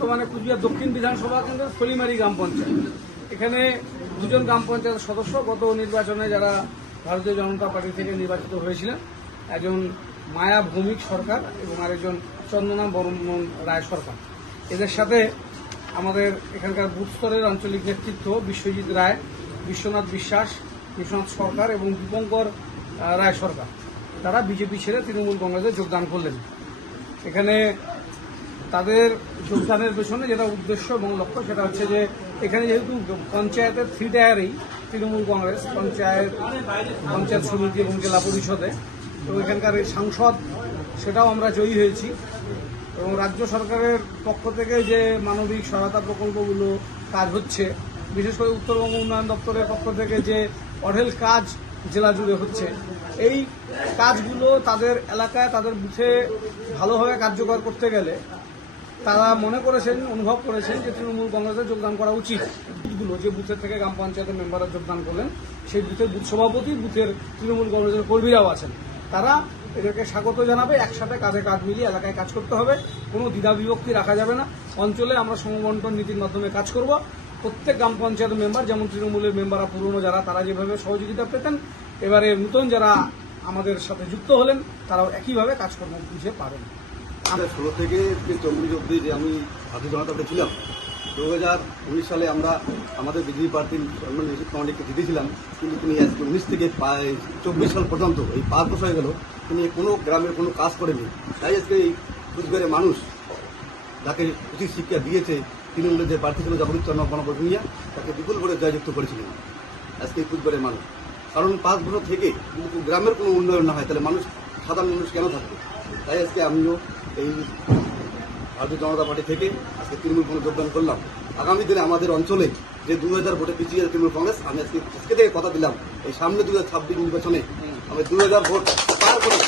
বর্তমানে কুচবিহার দক্ষিণ বিধানসভা কেন্দ্রের ফলিমারি গ্রাম পঞ্চায়েত। এখানে দুজন গ্রাম পঞ্চায়েত সদস্য গত নির্বাচনে যারা ভারতীয় জনতা পার্টি থেকে নির্বাচিত হয়েছিলেন, একজন মায়া ভৌমিক সরকার এবং আরেকজন চন্দনা বর্মন রায় সরকার। এদের সাথে আমাদের এখানকার বুথ স্তরের আঞ্চলিক নেতৃত্ব বিশ্বজিৎ রায়, বিশ্বনাথ বিশ্বাস, বিশ্বনাথ সরকার এবং দীপঙ্কর রায় সরকার, তারা বিজেপি ছেড়ে তৃণমূল কংগ্রেসে যোগদান করলেন। এখানে তাদের যোগদানের পেছনে যেটা উদ্দেশ্য এবং লক্ষ্য সেটা হচ্ছে যে এখানে যেহেতু পঞ্চায়েতের 3 টায়ারেই তৃণমূল কংগ্রেস পঞ্চায়েত সমিতি এবং জেলা পরিষদে, তো এখানকার এই সাংসদ সেটাও আমরা জয়ী হয়েছি এবং রাজ্য সরকারের পক্ষ থেকে যে মানবিক সহায়তা প্রকল্পগুলো কাজ হচ্ছে, বিশেষ করে উত্তরবঙ্গ উন্নয়ন দপ্তরের পক্ষ থেকে যে অঢেল কাজ জেলা জুড়ে হচ্ছে, এই কাজগুলো তাদের এলাকায় তাদের বুথে ভালোভাবে কার্যকর করতে গেলে তারা মনে করেছেন, অনুভব করেছেন যে তৃণমূল কংগ্রেসে যোগদান করা উচিত। বুথগুলো যে বুথের থেকে গ্রাম পঞ্চায়েতের মেম্বাররা যোগদান করলেন, সেই বুথের বুথ সভাপতি, বুথের তৃণমূল কংগ্রেসের কর্মীরাও আছেন, তারা এদেরকে স্বাগত জানাবে। একসাথে কাজে কাজ মিলিয়ে এলাকায় কাজ করতে হবে, কোনো দ্বিধা বিভক্তি রাখা যাবে না। অঞ্চলে আমরা সমবন্টন নীতির মাধ্যমে কাজ করব। প্রত্যেক গ্রাম পঞ্চায়েত মেম্বার, যেমন তৃণমূলের মেম্বাররা পুরনো যারা, তারা যেভাবে সহযোগিতা পেতেন, এবারে নতুন যারা আমাদের সাথে যুক্ত হলেন তারাও একইভাবে কাজকর্ম বুঝে পারেন। 2016 থেকে 2024 অব্দি যে আমি ভারতীয় জনতা পার্টি ছিলাম, 2019 সালে আমরা আমাদের বিজেপি পার্টির নিশ্চিত কমিটিকে জিতেছিলাম, কিন্তু তিনি আজকে 19 থেকে 24 সাল পর্যন্ত এই 5 বছর হয়ে গেল তিনি কোনো গ্রামের কোনো কাজ করেনি। তাই আজকে এই কুচবিহারের মানুষ যাকে উচিত শিক্ষা দিয়েছে, তৃণমূলের যে প্রার্থী ছিল জগদীশ চন্দ্র বন্দ্যোপাধ্যায়, তাকে বিপুল করে জয়যুক্ত করেছিলেন আজকে এই কুচবিহারের মানুষ। কারণ 5 বছর থেকে যদি গ্রামের কোনো উন্নয়ন না হয় তাহলে মানুষ, সাধারণ মানুষ কেন থাকবে? তাই আজকে আমিও এই ভারতীয় জনতা পার্টি থেকে আজকে তৃণমূল কংগ্রেস যোগদান করলাম। আগামী দিনে আমাদের অঞ্চলে যে 2000 ভোটে পিছিয়ে গেছে তৃণমূল কংগ্রেস, আমি আজকে থেকে কথা দিলাম এই সামনে 2026 নির্বাচনে আমি 2000 ভোট পার করে